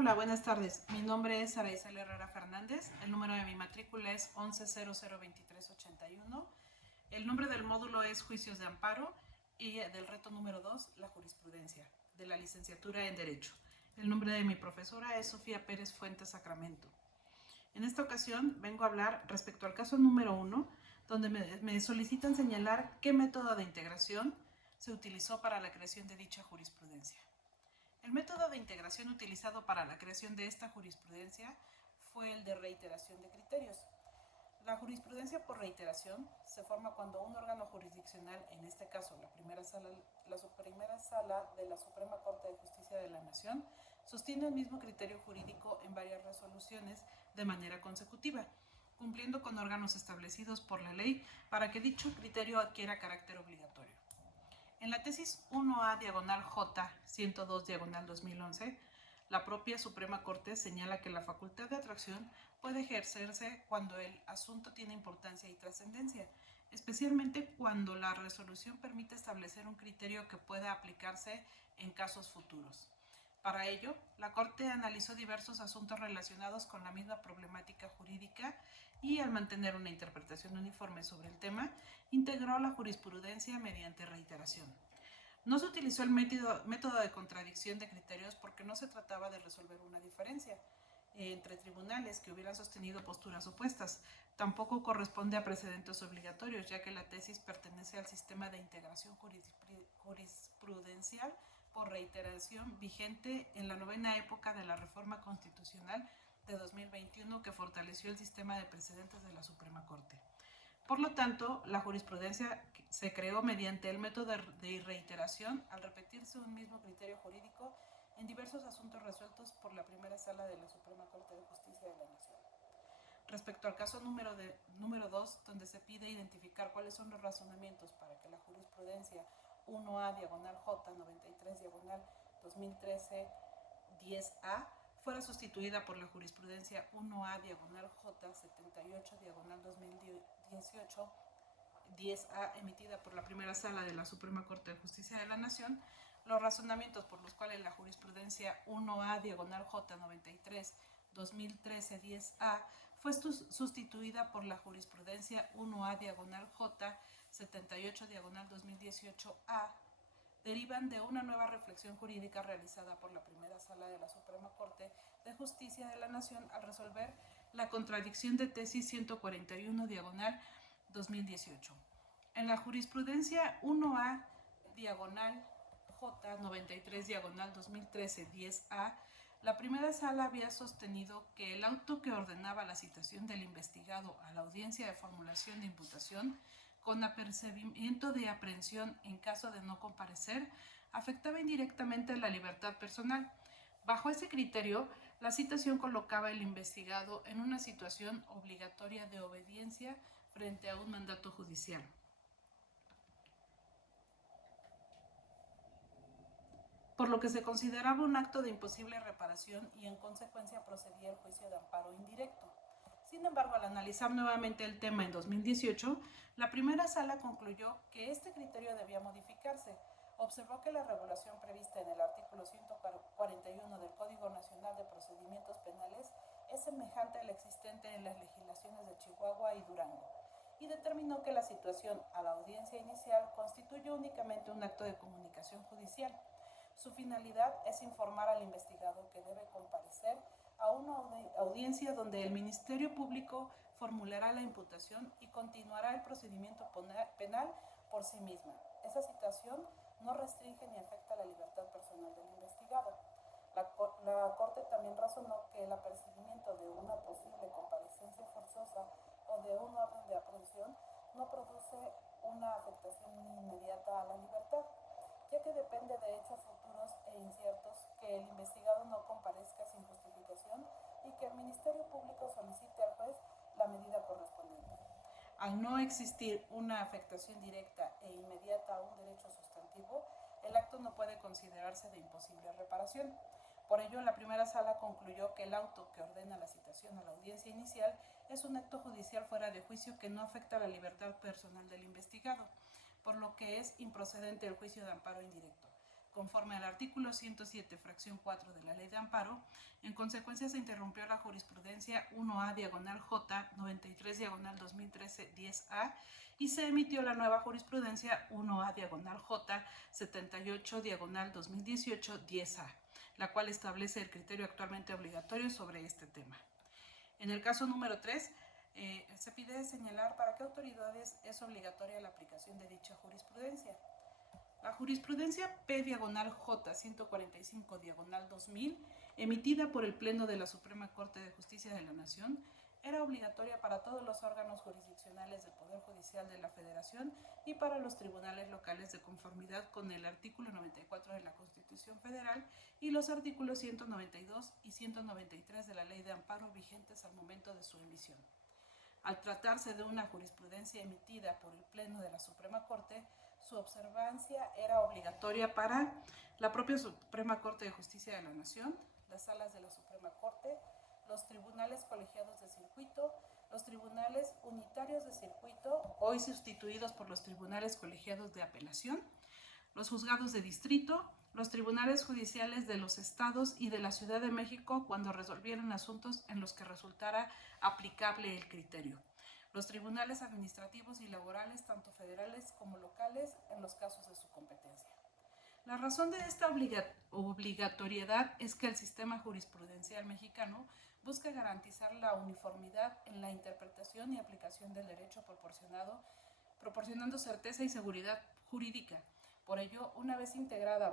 Hola, buenas tardes. Mi nombre es Araisel Herrera Fernández. El número de mi matrícula es 11002381. El nombre del módulo es Juicios de Amparo y del reto número 2, la jurisprudencia, de la licenciatura en Derecho. El nombre de mi profesora es Sofía Pérez Fuentes Sacramento. En esta ocasión vengo a hablar respecto al caso número 1, donde me solicitan señalar qué método de integración se utilizó para la creación de dicha jurisprudencia. El método de integración utilizado para la creación de esta jurisprudencia fue el de reiteración de criterios. La jurisprudencia por reiteración se forma cuando un órgano jurisdiccional, en este caso la primera sala de la Suprema Corte de Justicia de la Nación, sostiene el mismo criterio jurídico en varias resoluciones de manera consecutiva, cumpliendo con órganos establecidos por la ley para que dicho criterio adquiera carácter obligatorio. En la tesis 1A/J 102/2011, la propia Suprema Corte señala que la facultad de atracción puede ejercerse cuando el asunto tiene importancia y trascendencia, especialmente cuando la resolución permite establecer un criterio que pueda aplicarse en casos futuros. Para ello, la Corte analizó diversos asuntos relacionados con la misma problemática jurídica y, al mantener una interpretación uniforme sobre el tema, integró la jurisprudencia mediante reiteración. No se utilizó el método de contradicción de criterios porque no se trataba de resolver una diferencia entre tribunales que hubieran sostenido posturas opuestas. Tampoco corresponde a precedentes obligatorios, ya que la tesis pertenece al sistema de integración jurisprudencial por reiteración vigente en la novena época de la reforma constitucional de 2021 que fortaleció el sistema de precedentes de la Suprema Corte. Por lo tanto, la jurisprudencia se creó mediante el método de reiteración al repetirse un mismo criterio jurídico en diversos asuntos resueltos por la primera sala de la Suprema Corte de Justicia de la Nación. Respecto al caso número 2, donde se pide identificar cuáles son los razonamientos para que la jurisprudencia 1A/J 93/2013-10A fuera sustituida por la jurisprudencia 1A/J 78/2018 10A emitida por la primera sala de la Suprema Corte de Justicia de la Nación, los razonamientos por los cuales la jurisprudencia 1A/J 93/2013-10A fue sustituida por la jurisprudencia 1A/J 78/2018A derivan de una nueva reflexión jurídica realizada por la primera sala de la Suprema Corte de Justicia de la Nación al resolver la contradicción de tesis 141/2018. En la jurisprudencia 1A/J 93/2013-10A, la primera sala había sostenido que el auto que ordenaba la citación del investigado a la audiencia de formulación de imputación con apercibimiento de aprehensión en caso de no comparecer, afectaba indirectamente la libertad personal. Bajo ese criterio, la citación colocaba al investigado en una situación obligatoria de obediencia frente a un mandato judicial. Por lo que se consideraba un acto de imposible reparación y en consecuencia procedía el juicio de amparo indirecto. Sin embargo, al analizar nuevamente el tema en 2018, la primera sala concluyó que este criterio debía modificarse. Observó que la regulación prevista en el artículo 141 del Código Nacional de Procedimientos Penales es semejante a la existente en las legislaciones de Chihuahua y Durango, y determinó que la citación a la audiencia inicial constituye únicamente un acto de comunicación judicial. Su finalidad es informar al investigado que debe comparecer a una audiencia donde el Ministerio Público formulará la imputación y continuará el procedimiento penal por sí misma. Esa citación no restringe ni afecta la libertad personal del investigado. La Corte también razonó que el apercibimiento de una posible comparecencia forzosa o de un orden de aprehensión no produce una afectación inmediata a la libertad, ya que depende de hechos futuros e inciertos que el investigado no comparezca sin justificación y que el Ministerio Público solicite al juez la medida correspondiente. Al no existir una afectación directa e inmediata a un derecho sustantivo, el acto no puede considerarse de imposible reparación. Por ello, la primera sala concluyó que el auto que ordena la citación a la audiencia inicial es un acto judicial fuera de juicio que no afecta la libertad personal del investigado, por lo que es improcedente el juicio de amparo indirecto. Conforme al artículo 107, fracción 4 de la Ley de Amparo, en consecuencia se interrumpió la jurisprudencia 1A diagonal J 93 diagonal 2013 10A y se emitió la nueva jurisprudencia 1A diagonal J 78 diagonal 2018 10A, la cual establece el criterio actualmente obligatorio sobre este tema. En el caso número 3, se pide señalar para qué autoridades es obligatoria la aplicación de dicha jurisprudencia. La jurisprudencia P diagonal J 145 diagonal 2000, emitida por el Pleno de la Suprema Corte de Justicia de la Nación, era obligatoria para todos los órganos jurisdiccionales del Poder Judicial de la Federación y para los tribunales locales de conformidad con el artículo 94 de la Constitución Federal y los artículos 192 y 193 de la Ley de Amparo vigentes al momento de su emisión. Al tratarse de una jurisprudencia emitida por el Pleno de la Suprema Corte, su observancia era obligatoria para la propia Suprema Corte de Justicia de la Nación, las salas de la Suprema Corte, los tribunales colegiados de circuito, los tribunales unitarios de circuito, hoy sustituidos por los tribunales colegiados de apelación, los juzgados de distrito, los tribunales judiciales de los estados y de la Ciudad de México cuando resolvieran asuntos en los que resultara aplicable el criterio, los tribunales administrativos y laborales, tanto federales como locales, en los casos de su competencia. La razón de esta obligatoriedad es que el sistema jurisprudencial mexicano busca garantizar la uniformidad en la interpretación y aplicación del derecho proporcionando certeza y seguridad jurídica. Por ello, una vez integrada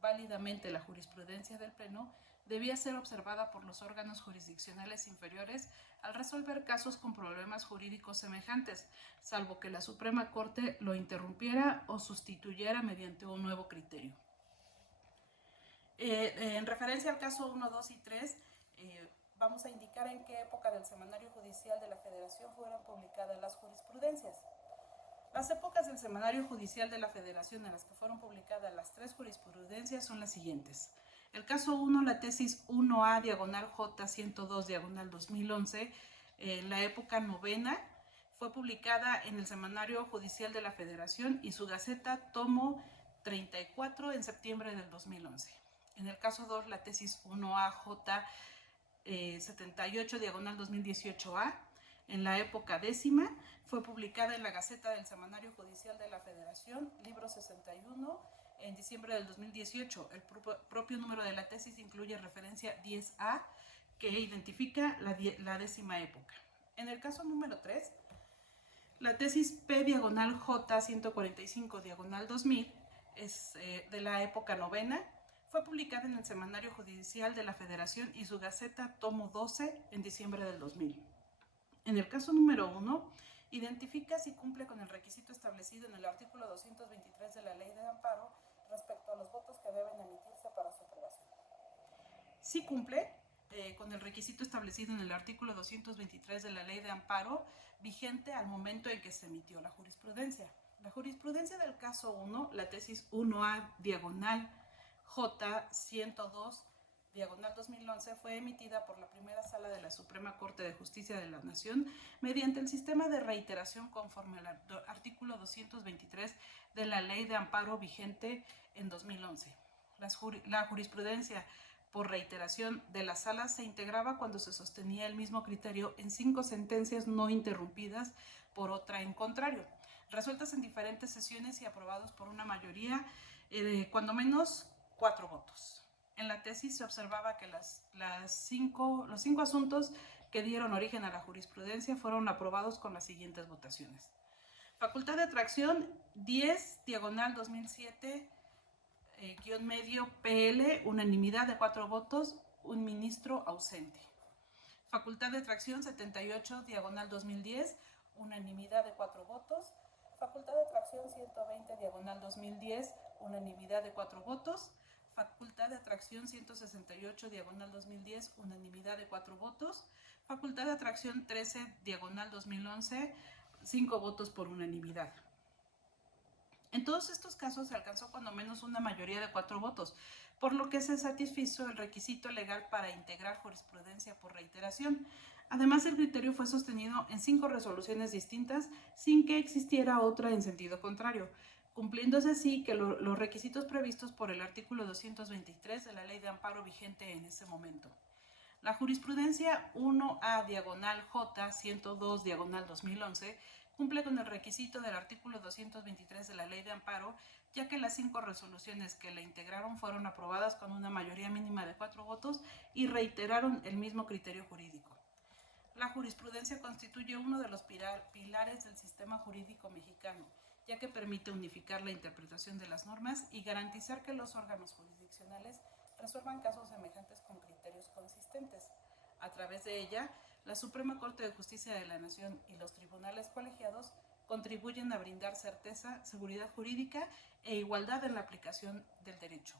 válidamente la jurisprudencia del Pleno, debía ser observada por los órganos jurisdiccionales inferiores al resolver casos con problemas jurídicos semejantes, salvo que la Suprema Corte lo interrumpiera o sustituyera mediante un nuevo criterio. En referencia al caso 1, 2 y 3, vamos a indicar en qué época del Semanario Judicial de la Federación fueron publicadas las jurisprudencias. Las épocas del Semanario Judicial de la Federación en las que fueron publicadas las 3 jurisprudencias son las siguientes. El caso 1, la tesis 1A diagonal J 102 diagonal 2011, en la época novena, fue publicada en el Semanario Judicial de la Federación y su Gaceta tomo 34 en septiembre del 2011. En el caso 2, la tesis 1A J 78 diagonal 2018A, en la época décima, fue publicada en la Gaceta del Semanario Judicial de la Federación, libro 61, en diciembre del 2018. El propio número de la tesis incluye referencia 10A, que identifica la décima época. En el caso número 3, la tesis P diagonal J 145 diagonal 2000, es de la época novena, fue publicada en el Semanario Judicial de la Federación y su Gaceta tomo 12 en diciembre del 2000. En el caso número 1, identifica si cumple con el requisito establecido en el artículo 223 de la Ley de Amparo respecto a los votos que deben emitirse para su aprobación. Sí cumple con el requisito establecido en el artículo 223 de la Ley de Amparo, vigente al momento en que se emitió la jurisprudencia. La jurisprudencia del caso 1, la tesis 1A diagonal J 102 diagonal 2011, fue emitida por la primera sala de la Suprema Corte de Justicia de la Nación mediante el sistema de reiteración conforme al artículo 223 de la Ley de Amparo vigente en 2011. La jurisprudencia por reiteración de la sala se integraba cuando se sostenía el mismo criterio en 5 sentencias no interrumpidas por otra en contrario, resueltas en diferentes sesiones y aprobados por una mayoría de cuando menos 4 votos. En la tesis se observaba que los 5 asuntos que dieron origen a la jurisprudencia fueron aprobados con las siguientes votaciones. Facultad de atracción 10 diagonal 2007 medio PL, unanimidad de 4 votos, un ministro ausente. Facultad de atracción 78 diagonal 2010, unanimidad de 4 votos. Facultad de atracción 120 diagonal 2010, unanimidad de 4 votos. Facultad de atracción 168 diagonal 2010, unanimidad de 4 votos. Facultad de atracción 13 diagonal 2011, 5 votos por unanimidad. En todos estos casos se alcanzó cuando menos una mayoría de 4 votos, por lo que se satisfizo el requisito legal para integrar jurisprudencia por reiteración. Además, el criterio fue sostenido en 5 resoluciones distintas sin que existiera otra en sentido contrario. cumpliéndose así que los requisitos previstos por el artículo 223 de la Ley de Amparo vigente en ese momento. La jurisprudencia 1A/J 102/2011 cumple con el requisito del artículo 223 de la Ley de Amparo, ya que las 5 resoluciones que la integraron fueron aprobadas con una mayoría mínima de 4 votos y reiteraron el mismo criterio jurídico. La jurisprudencia constituye uno de los pilares del sistema jurídico mexicano, ya que permite unificar la interpretación de las normas y garantizar que los órganos jurisdiccionales resuelvan casos semejantes con criterios consistentes. A través de ella, la Suprema Corte de Justicia de la Nación y los tribunales colegiados contribuyen a brindar certeza, seguridad jurídica e igualdad en la aplicación del derecho.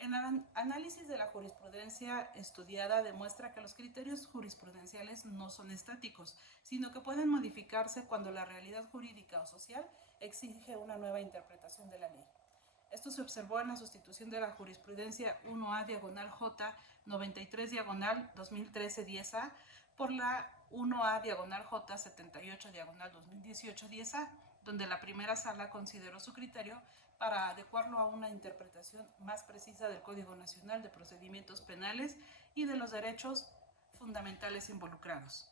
El análisis de la jurisprudencia estudiada demuestra que los criterios jurisprudenciales no son estáticos, sino que pueden modificarse cuando la realidad jurídica o social exige una nueva interpretación de la ley. Esto se observó en la sustitución de la jurisprudencia 1A/J 93/2013-10A por la 1A/J 78/2018-10A, donde la primera sala consideró su criterio para adecuarlo a una interpretación más precisa del Código Nacional de Procedimientos Penales y de los derechos fundamentales involucrados.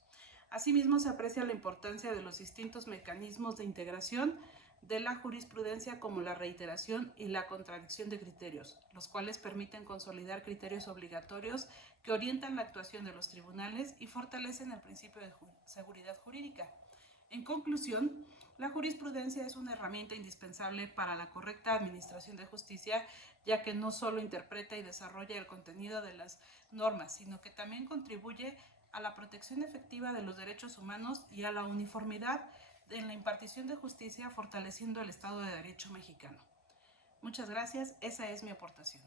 Asimismo, se aprecia la importancia de los distintos mecanismos de integración de la jurisprudencia, como la reiteración y la contradicción de criterios, los cuales permiten consolidar criterios obligatorios que orientan la actuación de los tribunales y fortalecen el principio de seguridad jurídica. En conclusión, la jurisprudencia es una herramienta indispensable para la correcta administración de justicia, ya que no solo interpreta y desarrolla el contenido de las normas, sino que también contribuye a la protección efectiva de los derechos humanos y a la uniformidad en la impartición de justicia, fortaleciendo el Estado de Derecho mexicano. Muchas gracias, esa es mi aportación.